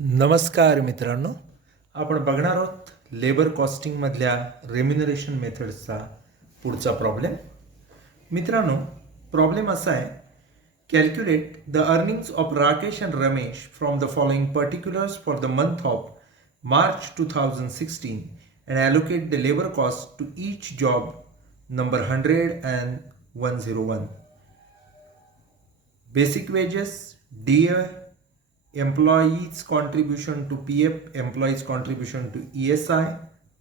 नमस्कार मित्रांनो, आपण बघणार आहोत लेबर कॉस्टिंगमधल्या रेम्युनरेशन मेथड्सचा पुढचा प्रॉब्लेम. मित्रांनो, प्रॉब्लेम असा आहे, calculate the earnings of Rakesh and Ramesh from the following particulars for the month of March 2016 and allocate the labour cost to each job number 100 and 101. Basic wages, DA, employees contribution to PF, employees contribution to ESI,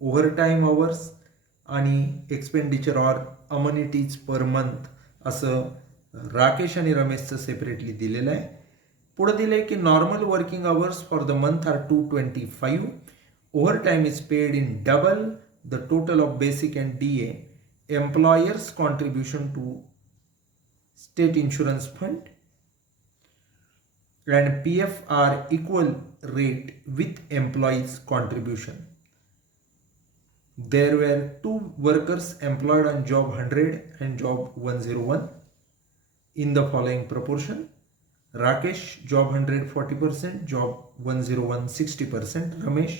overtime hours आणि expenditure or अमनिटीज per month असं राकेश आणि रमेशचं separately दिलेलं आहे. पुढे दिलं आहे की normal working hours for the month are 225. Overtime is paid in double the total of basic and DA. Employers contribution to state insurance fund and PF are equal rate with employees contribution. There were two workers employed on job 100 and job 101 in the following proportion. Rakesh job 100 40%, job 101 60%. Ramesh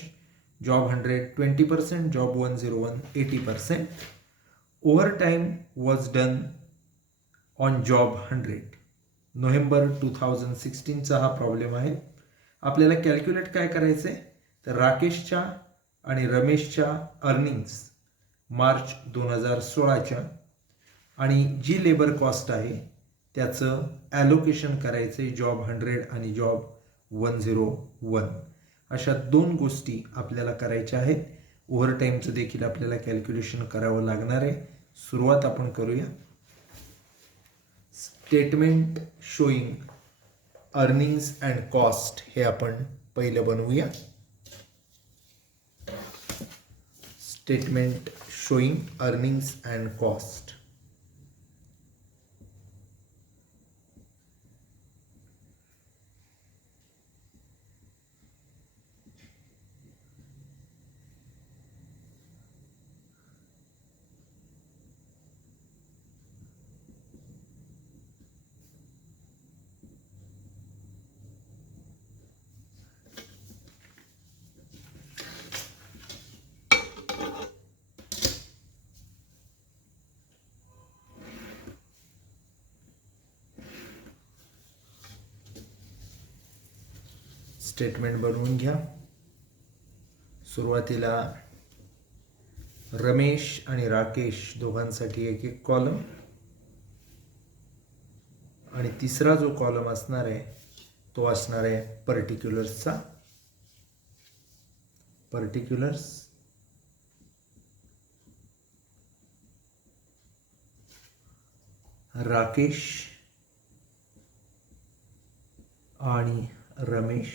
job 100 20%, job 101 80%. Overtime was done on job 100. November 2016चा हा problem आहे. आपल्याला calculate काय करायचं आहे, तर राकेशच्या आणि रमेशच्या अर्निंग्स मार्च 2016च्या आणि जी लेबर कॉस्ट आहे त्याचं ॲलोकेशन करायचं आहे जॉब 100 आणि जॉब 101. अशा दोन गोष्टी आपल्याला करायच्या आहेत. ओव्हरटाईमचं देखील आपल्याला कॅल्क्युलेशन करावं लागणार आहे. सुरुवात आपण करूया. Statement showing earnings and cost हे आपण पहिलं बनवूया. Statement showing earnings and cost. Statement बनवून घ्या. सुरुवातीला रमेश आणि राकेश दोघांसाठी एक एक कॉलम आणि तिसरा जो कॉलम असणार आहे तो असणार आहे पर्टिक्युलर्सचा. पर्टिक्युलर्स राकेश आणि रमेश.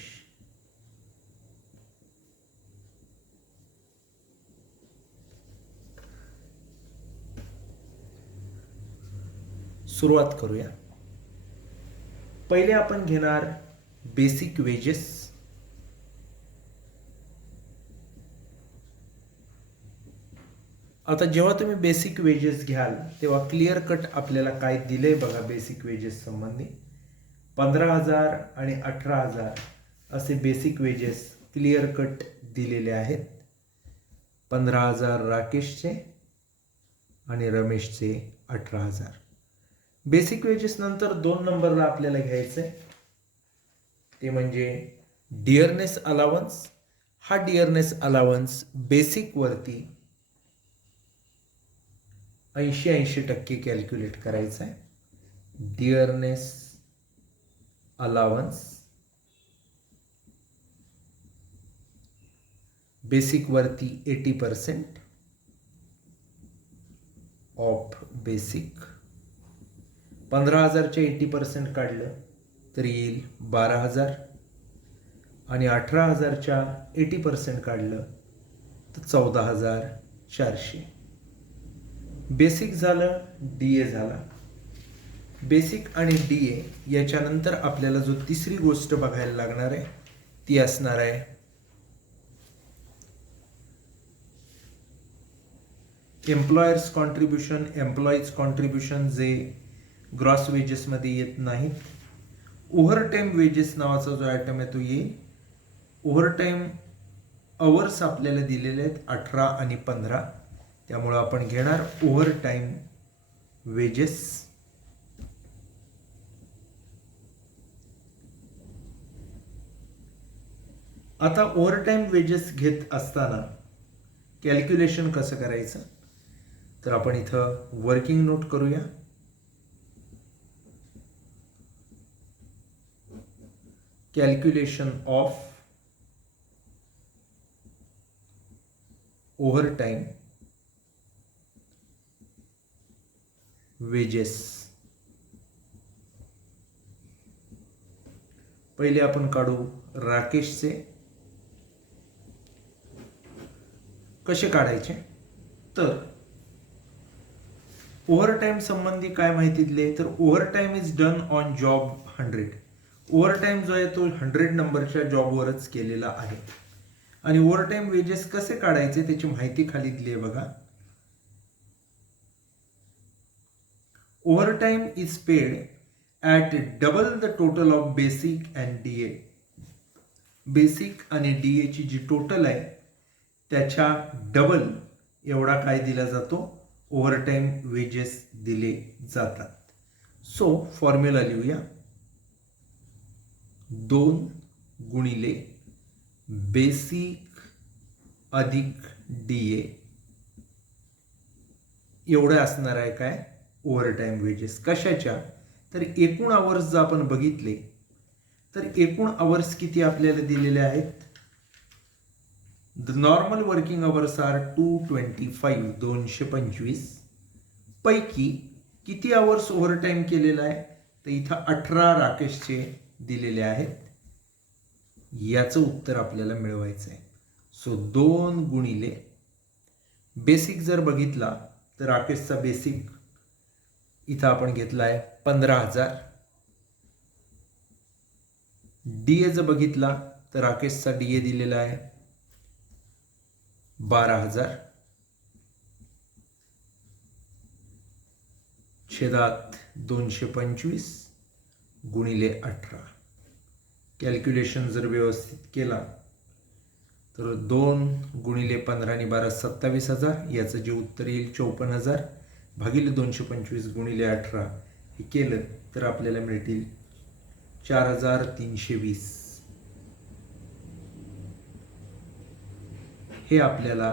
सुरुवात करूया. पहिले आपण घेणार बेसिक वेजेस. आता जेव्हा तुम्ही बेसिक वेजेस घ्याल तेव्हा क्लिअर कट आपल्याला काय दिलंय बघा. बेसिक वेजेस संबंधी 15,000 आणि 18,000 असे बेसिक वेजेस क्लिअर कट दिलेले आहेत. 15,000 राकेशचे आणि रमेशचे 18,000. बेसिक वेजेस नंतर 2 नंबरला आपल्याला घ्यायचं आहे ते म्हणजे डिअरनेस अलावन्स. हा डिअरनेस अलावन्स बेसिक वरती 80% कॅल्क्युलेट करायचा आहे. डिअरनेस अलावन्स बेसिक वरती 80% ऑफ बेसिक. 15,000चे 80% काढलं तर येईल 12,000 आणि 18,000च्या 80% काढलं तर 14,400. बेसिक झालं, DA झाला. बेसिक आणि DA याच्यानंतर आपल्याला जो तिसरी गोष्ट बघायला लागणार आहे ती असणार आहे एम्प्लॉयर्स कॉन्ट्रीब्युशन. एम्प्लॉईज कॉन्ट्रीब्युशन जे ग्रॉस वेजेसमध्ये येत नाहीत. ओव्हरटाईम वेजेस नावाचा जो आयटम आहे तो येईल. ओव्हरटाईम अवर्स आपल्याला दिलेले आहेत 18 आणि 15, त्यामुळं आपण घेणार ओव्हरटाईम वेजेस. आता ओव्हरटाईम वेजेस घेत असताना कॅल्क्युलेशन कसं करायचं, तर आपण इथं वर्किंग नोट करूया. Calculation of overtime wedges. पहिले आपण काढू राकेशचे. कसे काढायचे, तर ओव्हरटाईम संबंधी काय माहिती दिली, तर overtime is done on job 100. Overtime जो आहे तो 100 नंबरच्या जॉबवरच केलेला आहे. आणि ओव्हरटाईम वेजेस कसे काढायचे त्याची माहिती खाली दिली आहे बघा. Overtime is paid at double the total of basic and DA. Basic आणि DA ची जी टोटल आहे त्याच्या डबल एवढा काय दिला जातो, ओव्हरटाईम वेजेस दिले जातात. सो फॉर्म्युला लिहूया. 2 गुणिले बेसिक अधिक DA एवढं असणार आहे काय, ओव्हरटाईम वेजेस. कशाच्या, तर एकूण आवर्स जर आपण बघितले तर एकूण आवर्स किती आपल्याला दिलेले आहेत. The normal working hours are 225, 225 पैकी किती आवर्स ओव्हरटाईम केलेला आहे, तर इथं 18 राकेशचे दिलेले आहेत. याचं उत्तर आपल्याला मिळवायचं आहे. सो 2 गुणिले बेसिक जर बघितला तर राकेशचा बेसिक इथं आपण घेतला आहे 15,000. DA जर बघितला तर राकेशचा DA दिलेला आहे 12,000 छेदात 225 गुणिले 18. कॅल्क्युलेशन जर व्यवस्थित केला तर 2 गुणिले 15 आणि 12 27,000. याचं जे उत्तर येईल 54,000 भागिले 225 गुणिले 18 हे केलं तर आपल्याला मिळतील 4,320. हे आपल्याला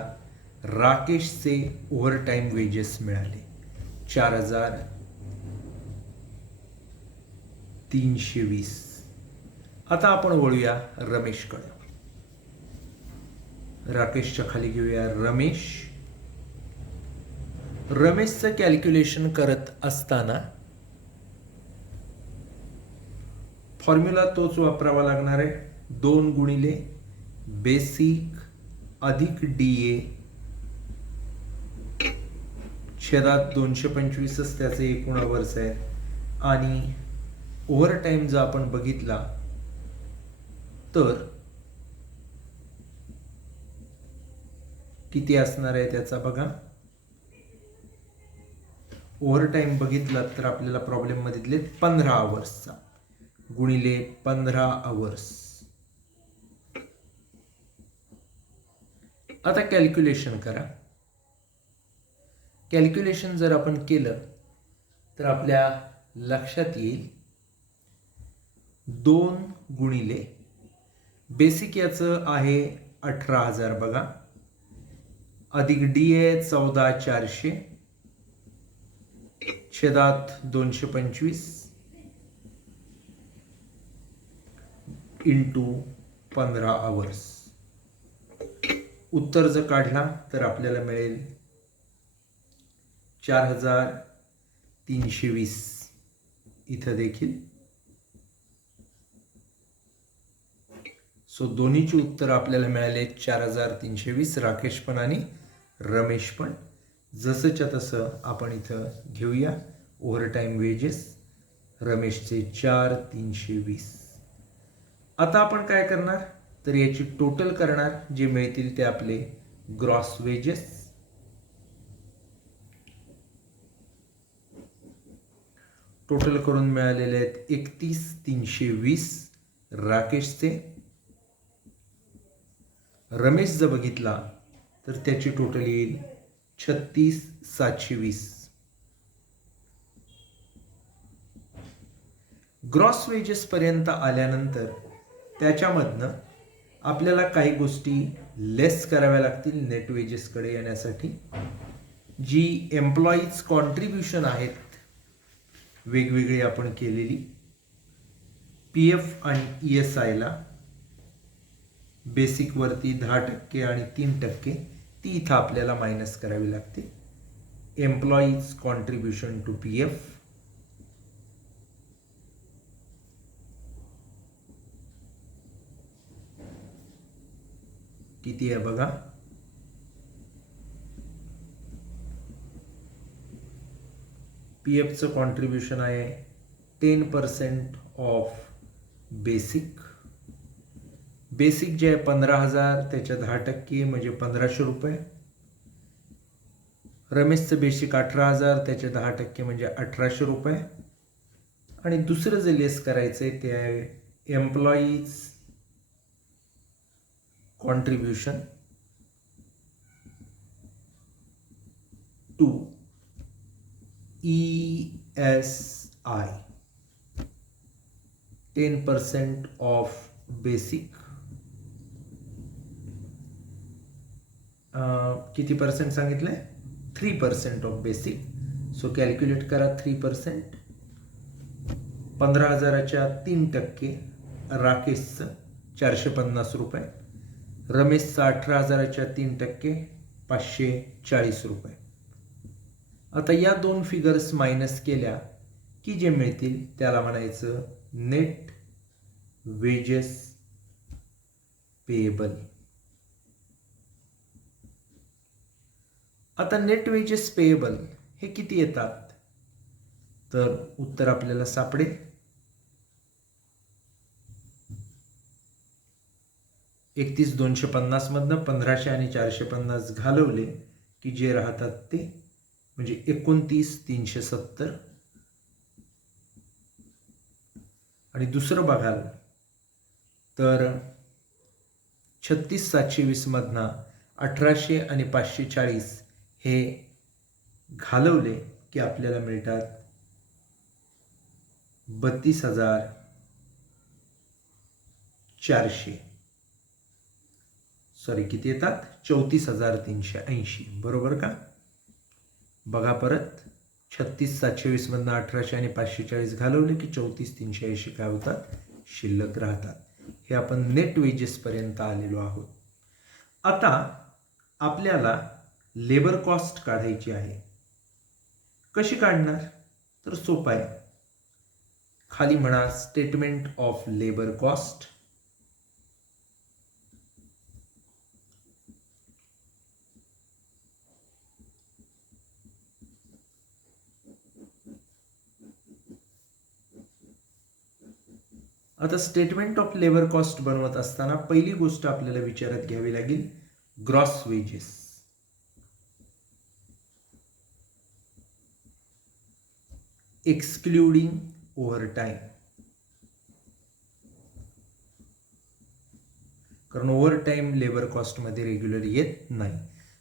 राकेशचे ओव्हरटाईम वेजेस मिळाले 4,320. आता आपण वळूया रमेशकडे. राकेशच्या खाली घेऊया रमेश. रमेशचं कॅल्क्युलेशन करत असताना फॉर्म्युला तोच वापरावा लागणार आहे. 2 गुणिले बेसिक अधिक DA छेदात 225च त्याचे एकूण आवर्स आहे. आणि ओव्हरटाईम जर आपण बघितला तर किती असणार आहे त्याचा बघा. ओव्हरटाईम बघितला तर आपल्याला प्रॉब्लेम मध्ये दिले 15 आवर्सचा गुणिले 15 आवर्स. आता कॅल्क्युलेशन करा. कॅल्क्युलेशन जर आपण केलं तर आपल्या लक्षात येईल 2 गुणिले बेसिक याचं आहे 18,000 बघा, अधिक DA 14,400 छेदात 225 इंटू 15 आवर्स. उत्तर जर काढला तर आपल्याला मिळेल 4,320. इथं देखील सो दोन्हीची उत्तर आपल्याला मिळाले 4,320. राकेश पण आणि रमेश पण. जसंच्या तसं आपण इथं घेऊया ओव्हरटाईम वेजेस. रमेशचे 4,320. आता आपण काय करणार तर याची टोटल करणार. जे मिळतील ते आपले ग्रॉस वेजेस. टोटल करून मिळालेले आहेत 31,320 राकेशचे रमेश जर बघितला तर त्याची टोटल येईल 36,720. ग्रॉस वेजेस पर्यंत आल्यानंतर त्याच्यामधनं आपल्याला काही गोष्टी लेस कराव्या लागतील नेट वेजेसकडे येण्यासाठी. जी एम्प्लॉईज कॉन्ट्रीब्युशन आहेत वेगवेगळी आपण केलेली, PF आणि ESIला बेसिकवरती 10% आणि 3% ती इथं आपल्याला मायनस करावी लागते. एम्प्लॉईज कॉन्ट्रीब्युशन टू PF किती आहे बघा, PFचं कॉन्ट्रीब्युशन आहे 10% ऑफ बेसिक. बेसिक जे आहे 15,000 त्याच्या 10% म्हणजे 1,500 रुपये. रमेशचं बेसिक 18,000 त्याचे 10% म्हणजे 1,800 रुपये. आणि दुसरं जे लेस करायचं आहे ते आहे employees contribution to ESI 10% of basic. किती पर्सेंट सांगितलंय? 3% ऑफ बेसिक. सो कॅल्क्युलेट करा 3%. 15,000च्या 3% राकेशचं 450 रुपये. रमेशचं 18,000च्या 3% 540 रुपये. आता या दोन फिगर्स मायनस केल्या की जे मिळतील त्याला म्हणायचं नेट वेजेस पेएबल. आता नेट वेजेस पेएबल हे किती येतात तर उत्तर आपल्याला सापडेल 31,250 मधनं 1,500 आणि 450 घालवले की जे राहतात ते म्हणजे 29,370. आणि दुसरं बघाल तर 36,720 मधनं 1,800 आणि 540 हे घालवले की आपल्याला मिळतात 32,400. सॉरी किती येतात 34,380. बरोबर का? बघा परत 36,720 मधनं 1,800 आणि 540 घालवले की 34,380 काय होतात शिल्लक राहतात. हे आपण नेट वेजेस पर्यंत आलेलो आहोत. आता आपल्याला लेबर कॉस्ट काढायची आहे. कशी काढणार तर सोपं आहे. खाली म्हणा स्टेटमेंट ऑफ लेबर कॉस्ट. आता स्टेटमेंट ऑफ लेबर कॉस्ट बनवत असताना पहिली गोष्ट आपल्याला विचारात घ्यावी लागेल ग्रॉस वेजेस. Excluding overtime. कारण ओव्हरटाईम लेबर कॉस्टमध्ये रेग्युलर येत नाही.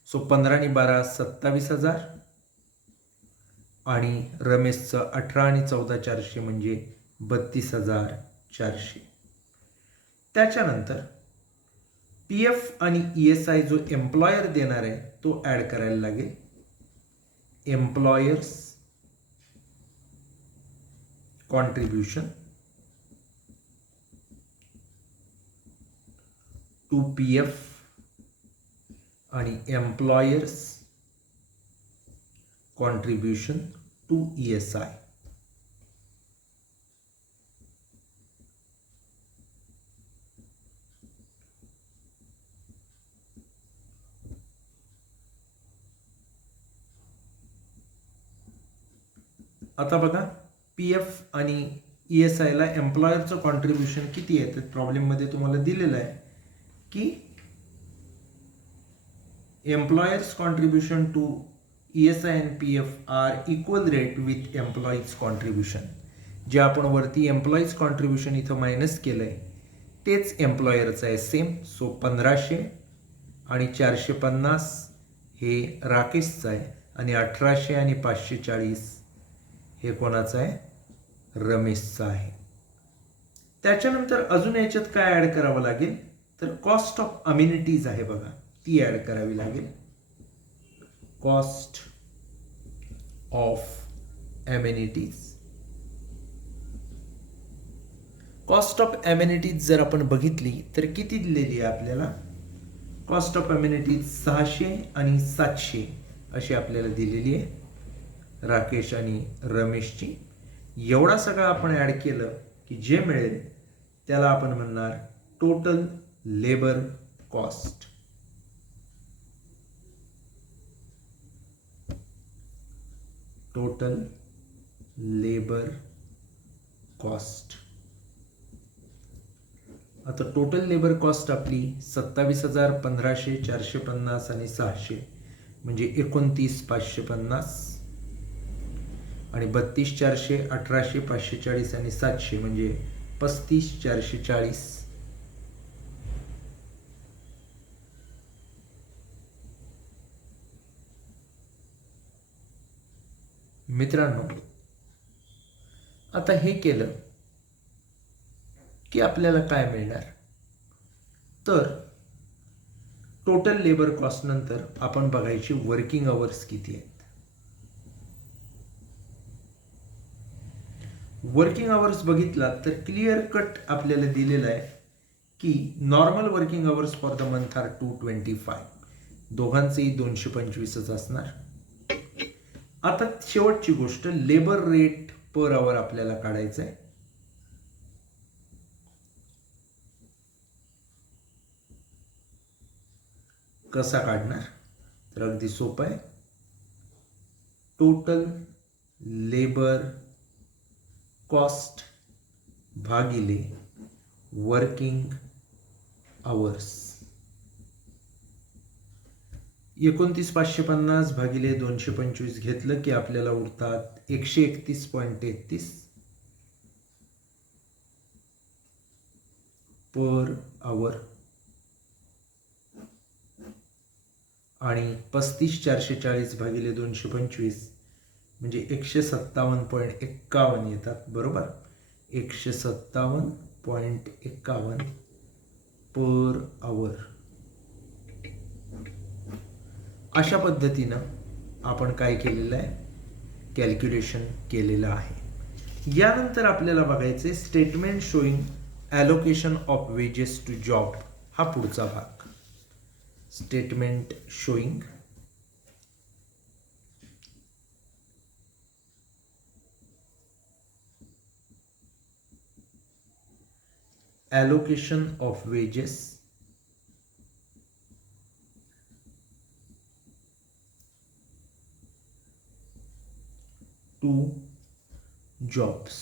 सो 15 आणि 12 27,000 आणि रमेशचं 18 आणि 14 400 म्हणजे 32,400. त्याच्यानंतर PF आणि ESI जो एम्प्लॉयर देणार आहे तो ॲड करायला लागेल. एम्प्लॉयर्स कॉन्ट्रीब्युशन टू PF आणि एम्प्लॉयर्स कॉन्ट्रीब्युशन टू ESI. आता बघा PF आणि ESIला एम्प्लॉयरचं कॉन्ट्रीब्युशन किती आहे तर प्रॉब्लेममध्ये तुम्हाला दिलेलं आहे की employers contribution to ESI and PF are equal rate with employees contribution. जे आपण वरती एम्प्लॉईज कॉन्ट्रीब्युशन इथं मायनस केलं आहे तेच एम्प्लॉयरचं आहे सेम. सो 1,500 आणि 450 हे राकेशचं आहे आणि 1800 आणि 540 हे कोणाचं आहे? रमेशचं आहे. त्याच्यानंतर अजून याच्यात काय ॲड करावं लागेल तर कॉस्ट ऑफ अम्युनिटीज आहे बघा, ती ॲड करावी लागेल. Cost of amenities. Cost of amenities जर आपण बघितली तर किती दिलेली आहे आपल्याला? कॉस्ट ऑफ अम्युनिटीज 600 आणि 700 अशी आपल्याला दिलेली आहे राकेश आणि रमेशची. एवढा सगळं आपण ॲड केलं की जे मिळेल त्याला आपण म्हणणार total labour cost. Total labour cost. आता टोटल लेबर कॉस्ट आपली 27,000, 1,500, 450 आणि 600 म्हणजे 29,550 आणि 32,400, 1,800, 540 आणि 700 म्हणजे 35,440. मित्रांनो, आता हे केलं की आपल्याला काय मिळणार तर टोटल लेबर कॉस्ट नंतर आपण बघायची वर्किंग आवर्स किती आहेत. वर्किंग आवर्स बघितला तर क्लिअर कट आपल्याला दिलेला आहे की normal working hours for the month are 225. दोघांचेही 225च असणार. आता शेवटची गोष्ट लेबर रेट पर आवर आपल्याला काढायचं आहे. कसा काढणार तर अगदी सोपं आहे. टोटल लेबर कॉस्ट भागिले वर्किंग आवर्स. 29,550 भागिले 225 घेतलं की आपल्याला उरतात 131.33 पर आवर आणि 35,440 भागिले 225 म्हणजे 157.51 येतात. बरोबर, 157.51 पर आवर. अशा पद्धतीनं आपण काय केलेलं आहे? कॅल्क्युलेशन केलेलं आहे. यानंतर आपल्याला बघायचे statement showing allocation of wages to job हा पुढचा भाग. Statement showing allocation of wages to jobs.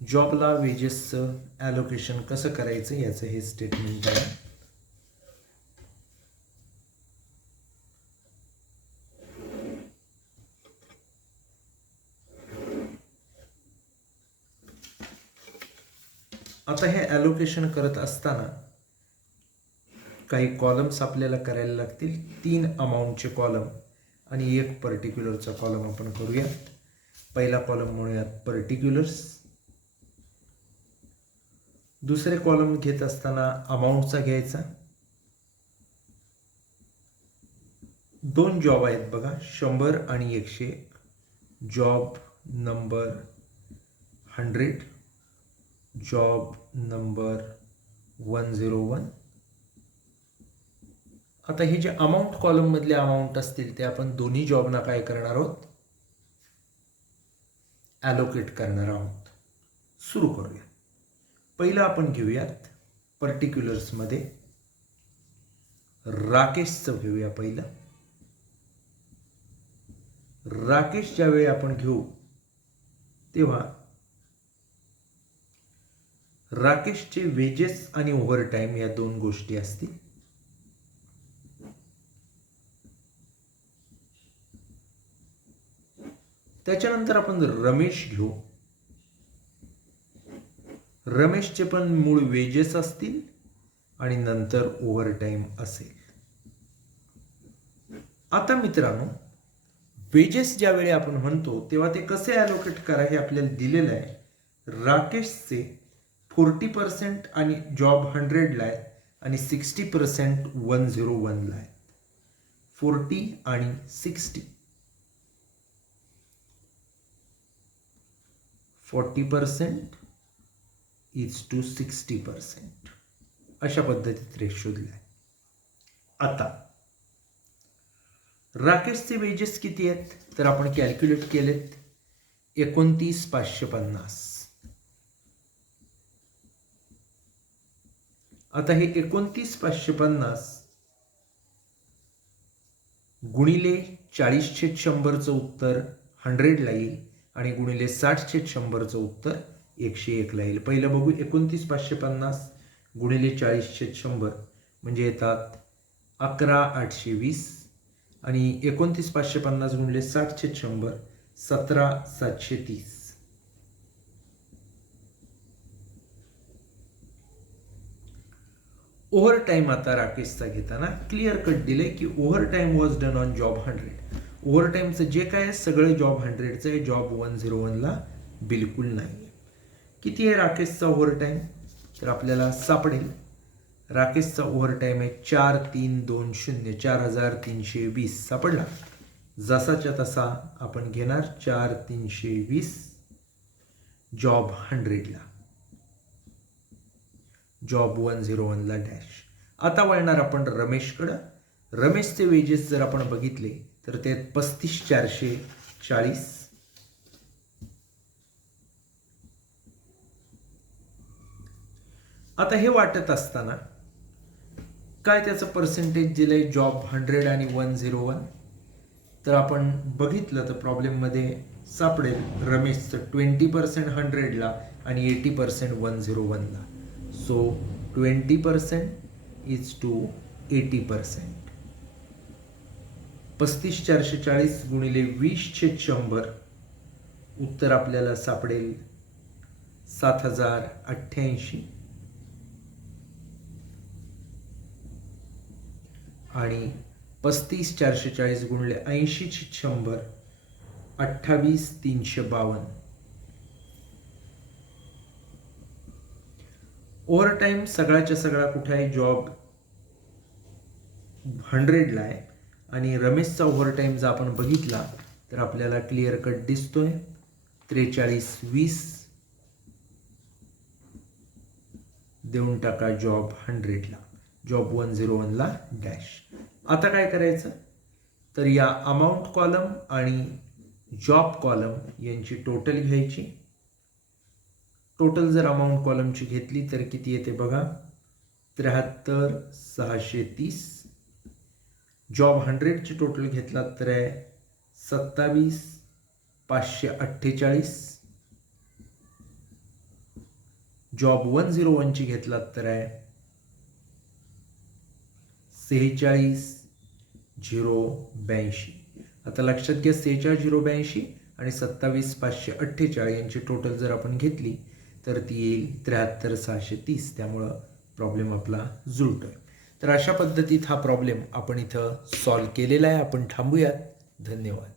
जॉबला वेजेसचं ॲलोकेशन कसं करायचं याचं हे स्टेटमेंट आहे. आता हे ॲलोकेशन करत असताना काही कॉलम्स आपल्याला करायला लागतील. 3 अमाऊंटचे कॉलम आणि 1 पर्टिक्युलरचा कॉलम आपण करूयात. पहिला कॉलम म्हणूयात पर्टिक्युलर्स. दुसरे कॉलम घेत असताना अमाऊंटचा घ्यायचा. 2 जॉब आहेत बघा, 100 आणि 101. Job number 100, job number 101. आता हे जे अमाऊंट कॉलम मधले अमाऊंट असतील ते आपण दोन्ही जॉबना काय करणार आहोत? ॲलोकेट करणार आहोत. सुरू करूया. पहिलं आपण घेऊयात पर्टिक्युलर्समध्ये राकेशचं घेऊया. पहिलं राकेश ज्यावेळी आपण घेऊ तेव्हा राकेशचे वेजेस आणि ओव्हरटाईम या 2 गोष्टी असतील. त्याच्यानंतर आपण रमेश घेऊ. रमेशचे पण मूळ वेजेस असतील आणि नंतर ओव्हरटाईम असेल. आता मित्रांनो, वेजेस ज्यावेळी आपण म्हणतो तेव्हा ते कसे ॲलोकेट करा हे आपल्याला दिलेलं आहे. राकेशचे 40% आणि जॉब 100ला आहे आणि 60% 101ला आहे. 40 आणि 60. 40% इज टू 60%. अशा पद्धतीत रेशो दिला आहे. आता राकेशचे वेजेस किती आहेत तर आपण कॅल्क्युलेट केलेत. 29,550. आता हे 29,550 गुणिले 40/100चं उत्तर 100ला येईल आणि गुणिले 60/100चं उत्तर 101ला येईल. पहिलं बघू. 29,550 गुणिले 40/100 म्हणजे येतात 11,820 आणि 29,550 गुणिले 60/100 17,730. ओव्हर टाईम आता राकेशचा घेताना क्लिअर कट दिले की over time was done on job 100. Over टाईमचं जे काय आहे सगळं जॉब 100चं आहे, जॉब 101ला बिलकुल नाही आहे. किती आहे राकेशचा ओव्हर टाईम तर आपल्याला सापडेल. राकेशचा ओव्हर टाईम आहे 4,320. 4,320 सापडला. जसाच्या तसा आपण घेणार 4,320 जॉब 100ला, जॉब 101ला डॅश. आता वळणार आपण रमेशकडं. रमेशचे वेजेस जर आपण बघितले तर ते 35,440. आता हे वाटत असताना काय त्याचं पर्सेंटेज दिलंय जॉब 100 आणि 101 तर आपण बघितलं तर प्रॉब्लेममध्ये सापडेल रमेशचं 20% 100ला आणि 80% 101ला. So 20% is to 80%. 35,440 गुणिले 20/100 उत्तर आपल्याला सापडेल 7,088 आणि 35,440 गुणिले 80/100 28,352. ओव्हर टाईम सगळ्याच्या सगळा कुठे आहे जॉब 100ला आहे आणि रमेशचा ओव्हर टाईम जर आपण बघितला तर आपल्याला क्लिअर कट दिसतोय 43,20. देऊन टाका जॉब 100ला, जॉब 101ला डॅश. आता काय करायचं तर या अमाऊंट कॉलम आणि जॉब कॉलम यांची टोटल घ्यायची. टोटल जर अमाऊंट कॉलमची घेतली तर किती येते बघा 73,630. जॉब 100ची टोटल घेतला तर आहे 27,548. जॉब 101ची घेतला तर आहे 46,082. आता लक्षात घ्या 46,082 आणि 27,548 यांची टोटल जर आपण घेतली तर ती येईल 73,630. त्यामुळं प्रॉब्लेम आपला जुळतोय. तर अशा पद्धतीत हा प्रॉब्लेम आपण इथं सॉल्व केलेला आहे. आपण थांबूयात. धन्यवाद.